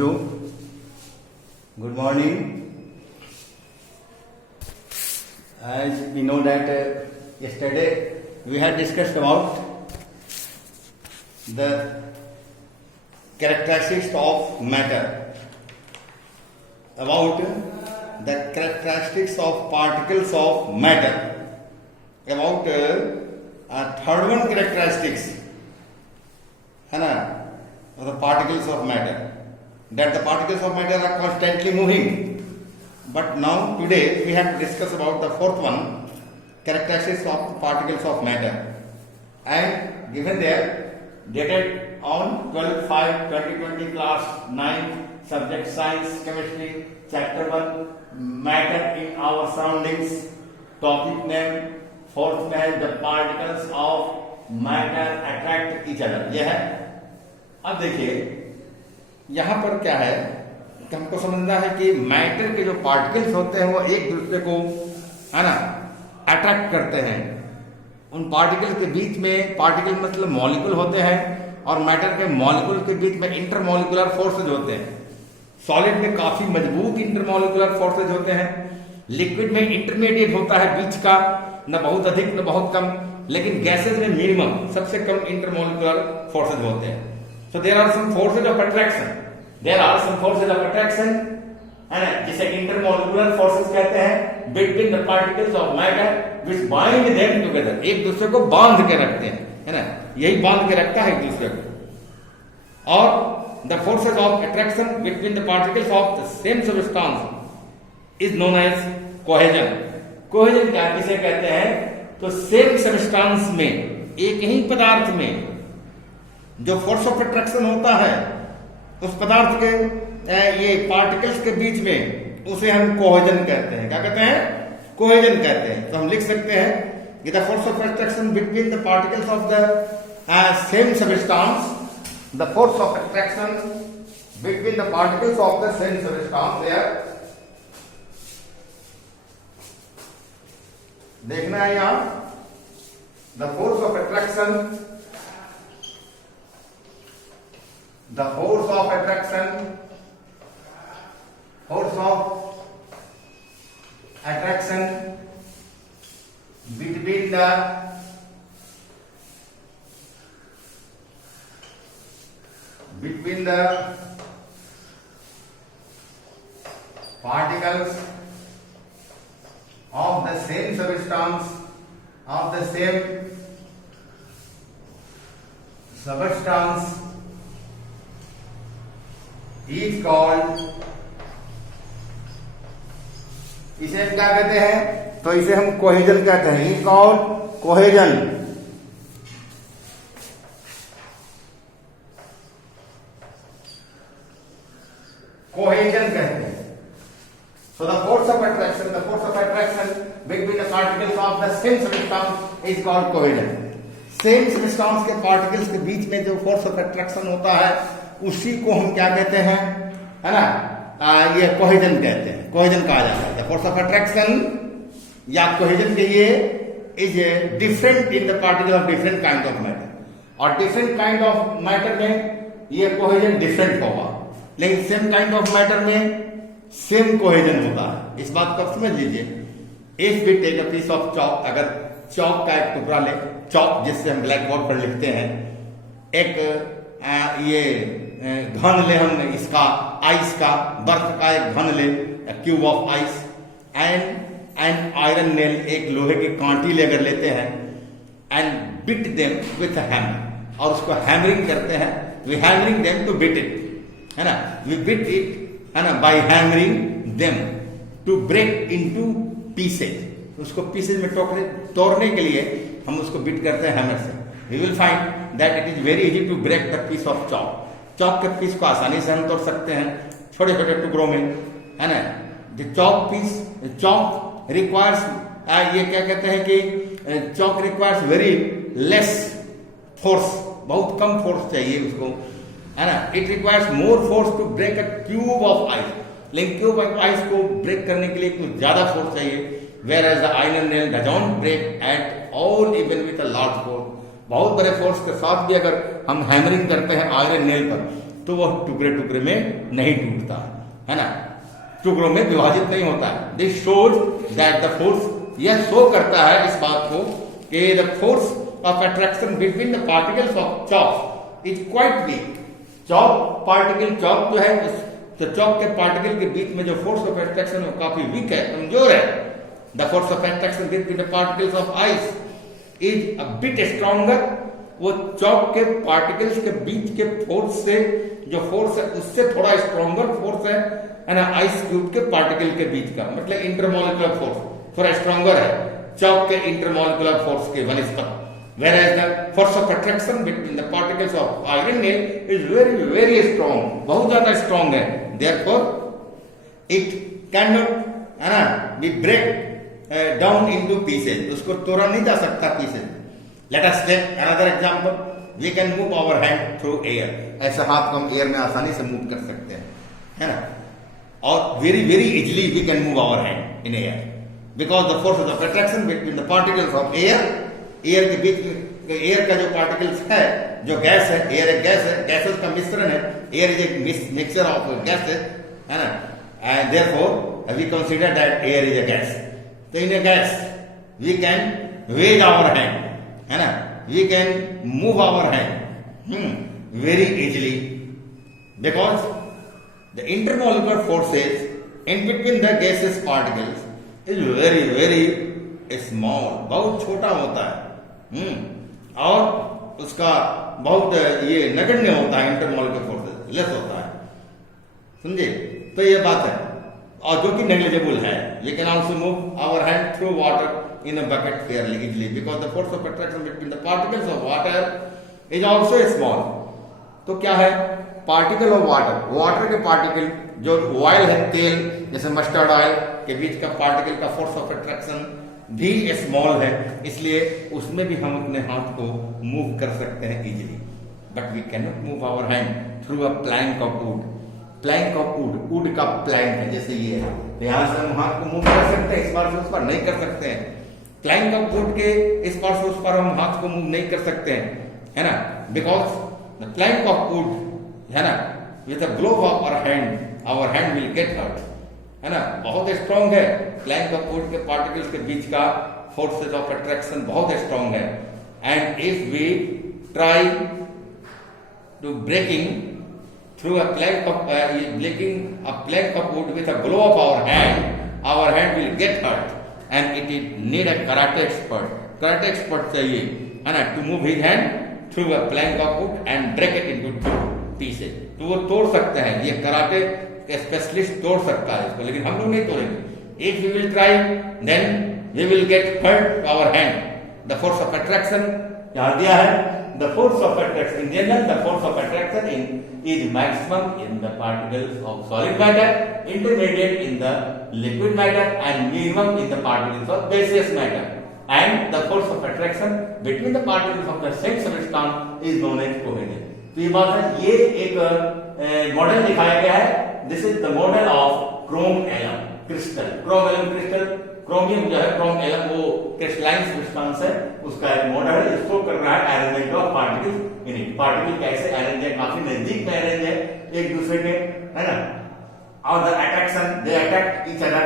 बच्चों, good morning. As we know that yesterday we had discussed about the characteristics of matter, about the characteristics of particles of matter, about third one characteristics, है ना, of the particles of matter, that the particles of matter are constantly moving. But now today we have to discuss about the fourth one, characteristics of particles of matter, and given there dated on 12/5/2020 class 9, subject science chemistry, chapter 1, matter in our surroundings, topic name fourth में है the particles of matter attract each other, यह है. अब देखिए यहां पर क्या है कि हमको समझना है कि मैटर के जो पार्टिकल्स होते हैं वो एक दूसरे को, है ना, अट्रैक्ट करते हैं. उन पार्टिकल के बीच में, पार्टिकल मतलब मॉलिक्यूल होते हैं, और मैटर के मॉलिक्यूल के बीच में इंटरमॉलिक्यूलर फोर्सेज होते हैं. सॉलिड में काफी मजबूत इंटरमॉलिक्यूलर फोर्सेज होते हैं. लिक्विड में इंटरमीडिएट होता है बीच का, न बहुत अधिक न बहुत कम, लेकिन गैसेज में मिनिमम, सबसे कम इंटरमॉलिक्यूलर फोर्सेज होते हैं. So there are some forces of attraction. There are some forces of attraction, है ना, जिसे intermolecular forces कहते हैं, between the particles of matter which bind them together. एक दूसरे को बांध के रखते हैं, है ना, यही बांध के रखता है एक दूसरे को. और the forces of attraction between the particles of the same substance is known as cohesion. Cohesion क्या किसे कहते हैं? तो same substance में, एक ही पदार्थ में जो फोर्स ऑफ अट्रैक्शन होता है उस पदार्थ के ये पार्टिकल्स के बीच में, उसे हम कोहेजन कहते हैं. क्या कहते हैं? कोहेजन कहते हैं. तो हम लिख सकते हैं कि the force of attraction between the particles of the same substance, the force of attraction between the particles of the same substance, there देखना है यहां the force of attraction, the force of attraction between the particles of the same substance, is called, इसे हम क्या कहते हैं? तो इसे हम कोहेजन कहते हैं. Is called cohesion. कोहेजन कहते हैं. So the force of attraction between the particles of the same substance is called cohesion. Same substance के पार्टिकल्स के बीच में जो फोर्स ऑफ अट्रैक्शन होता है उसी को हम क्या कहते हैं, है ना, ये कोहेजन कहते हैं. कोहेजन कहा जाता है. फोर्स ऑफ अट्रैक्शन या कोहेजन कहिए is different in the particle of different kind of matter, और डिफरेंट काइंड ऑफ मैटर में ये कोहेजन डिफरेंट होगा, लेकिन सेम काइंड ऑफ मैटर में सेम कोहेजन होता है. इस बात को समझ लीजिए. If we take a piece of chalk, अगर चॉक का एक टुकड़ा ले, चॉक जिससे हम ब्लैक बोर्ड पर लिखते हैं, एक ये घन ले हम इसका, आइस का, बर्फ का एक घन ले, cube of ice, and iron nail, एक लोहे की कांटी ले अगर लेते हैं, and beat them with hammer, और उसको हैमरिंग करते हैं. We hammering them to beat it, है ना, वी बिट इट, है ना, by hammering them to break into pieces. उसको पीसेज में तोड़ने के लिए हम उसको बिट करते हैं हैमर से. We will find that it is very easy to break the piece of chalk. Chalk के पीस को आसानी से हम तोड़ सकते हैं छोटे छोटे टुकड़ों में, है ना. द चॉक रिक्वायर्स, ये क्या कहते हैं कि chalk requires very less force, बहुत कम फोर्स चाहिए उसको, है ना. It requires more force to break a cube of ice, लेकिन क्यूब ऑफ आइस को ब्रेक करने के लिए कुछ ज्यादा फोर्स चाहिए. whereas the iron nail doesn't break at all even with a large force. बहुत बड़े फोर्स के साथ भी अगर हम हैमरिंग करते हैं आयरन नेल पर तो वह टुकड़े टुकड़े में नहीं टूटता है ना, टुकड़ों में विभाजित नहीं होता है। This shows that the force, यह शो करता है इस बात को कि the force of attraction between the particles of chalk is quite weak. Chalk particle, chalk जो है तो चॉक के पार्टिकल के बीच में जो फोर्स ऑफ अट्रैक्शन है काफी वीक है, कमजोर है। The force of attraction between the particles of ice is a bit stronger. वो चॉक के पार्टिकल्स के बीच के फोर्स से, जो फोर्स है उससे थोड़ा स्ट्रॉन्गर फोर्स है ना, आइस क्यूब के पार्टिकल के बीच का, मतलब इंटरमोलिकुलर फोर्स थोड़ा स्ट्रॉन्गर है चॉक के इंटरमोलिकुलर फोर्स के वनिस्पत। Whereas the force of attraction between the particles of iron nail is very, very strong, बहुत ज्यादा strong है। Therefore, it cannot, है ना, be break down into pieces, उसको तोड़ा नहीं जा सकता pieces। Let us take another example. We can move our hand through air. ऐसे हाथ को हम एयर में आसानी से मूव कर सकते हैं, है ना, और very, very easily we can move our hand in air because the forces of attraction between the particles of air, air के बीच, एयर का जो पार्टिकल्स है, जो गैस है, एयर एक गैस है, गैसेस का मिश्रण है, air is a mixture of gases, है ना, and therefore we consider that air is a gas. तो in a gas we can wave our hand, है ना, we can move our hand very easily because the intermolecular forces in between the gases particles is very, very small, बहुत छोटा होता है, और उसका बहुत ये नगण्य होता है, इंटरमोलिकुलर फोर्सेस लेस होता है, समझे। तो ये बात है, और जो कि नेग्लिजिबल है। We can also move our hand through water in a bucket fairly easily because the force of attraction between the particles of water is also small. तो क्या है, पार्टिकल ऑफ वाटर, वाटर के particle, जो oil है, तेल जैसे mustard oil के बीच का पार्टिकल का फोर्स ऑफ अट्रैक्शन भी स्मॉल है, इसलिए उसमें भी हम अपने हाथ को मूव कर सकते हैं easily. But we can not move our hand through a plank of wood. Plank of wood, wood का प्लैंक है जैसे ये है, तो यहां से हम हाथ को मूव कर सकते हैं, इस पार से उस पार नहीं कर सकते हैं। प्लैंक ऑफ वुड के इस पार से उस पार हम हाथ को मूव नहीं कर सकते हैं, है ना, because the plank of wood, है ना, with a glow of our hand will get hurt, है ना, बहुत स्ट्रॉन्ग है। प्लैंक ऑफ वुड के पार्टिकल्स के बीच का फोर्सेस ऑफ अट्रैक्शन बहुत स्ट्रॉन्ग है, and if we try to breaking through a plank of wood with a glow of our hand will get hurt and it is need a karate expert. Karate expert चाहिए, है ना, to move his hand through a plank of wood and break it into two pieces. तो वो तोड़ सकते हैं, ये karate specialist तोड़ सकता है इसको, लेकिन हम लोग नहीं तोड़ेंगे। If we will try then we will get hurt our hand. The force of attraction यहां दिया है, the force of attraction in general, the force of attraction is maximum in the particles of solid matter, intermediate in the liquid matter and minimum in the particles of gaseous matter, and the force of attraction between the particles of the same substance is known as coherence. तो ये बात है, ये एक model दिखाया गया है। This is the model of chrome alum crystal. Chrome alum crystal, chromium जो है, क्रोम एलम वो क्रिस्टलाइन सब्सटेंस है, उसका एक मॉडल है, इसको कर रहा है arrangement of particles in it. Particle कैसे अरेंज है, काफी नजदीक में अरेंज है एक दूसरे के, है ना, और the attraction, they attract each other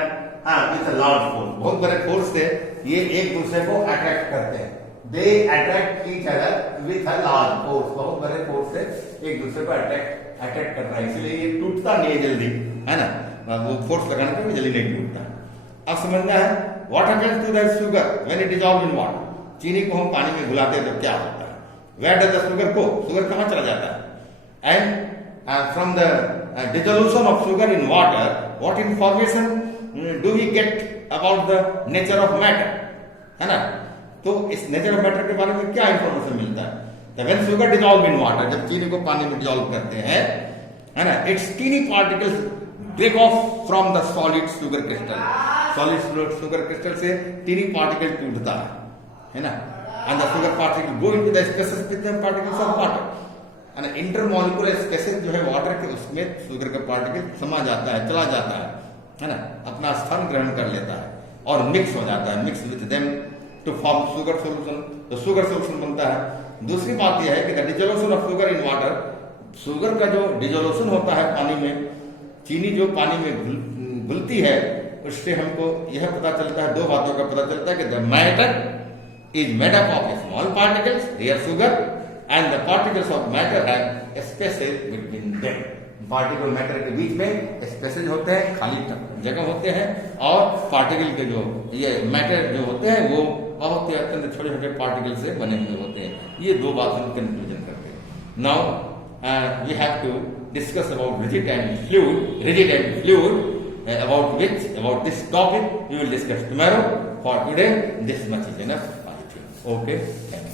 with a large force, बहुत बड़े फोर्स से ये एक दूसरे को अट्रैक्ट करते हैं। They attract each other with a large force, बहुत बड़े फोर्स से एक दूसरे को अट्रैक्ट कर रहा है, इसलिए ये टूटता नहीं है जल्दी, है ना, वो फोर्स लगाने पे भी जल्दी नहीं टूटता। अब समझना है what happens to the sugar when it dissolved in water. चीनी को हम पानी में घुलाते हैं तो क्या होता है, where does the sugar go, sugar कहां चला जाता है, and from the dissolution of sugar in water what information do we get about the nature of matter, है ना। तो इस नेचर ऑफ मैटर के बारे में क्या इंफॉर्मेशन मिलता है, when sugar dissolve in water, जब चीनी को पानी में डिसॉल्व करते हैं, है ना, it's tiny particles break off from the solid sugar crystal, solid sugar crystal से टीनी पार्टिकल टूटता है ना, and the sugar particle go into the spaces with the particles of water, and intermolecular spaces जो है water के, उसमें sugar का particle समा जाता है, चला जाता है ना, अपना स्थान ग्रहण कर लेता है और मिक्स हो जाता है, mix with them to form sugar solution, तो शुगर सोल्यूशन बनता है। दूसरी बात यह है कि the dissolution of sugar in water sugar का जो डिजोल्यूशन होता है पानी में, चीनी जो पानी में घुलती है, उससे हमको यह पता चलता है, दो बातों का पता चलता है कि the matter is made up of small particles, here sugar, and the particles of matter have spaces between them. Particle matter के बीच में स्पेसेज होते हैं, खाली जगह होते हैं, और पार्टिकल के जो ये मैटर जो होते हैं वो बहुत ही अत्यंत छोटे छोटे पार्टिकल से बने हुए होते हैं। ये दो बात हम कंक्लूजन करते हैं। Now we have to discuss about rigid and fluid, about this topic we will discuss tomorrow. For today, this much is enough. Okay, thank you.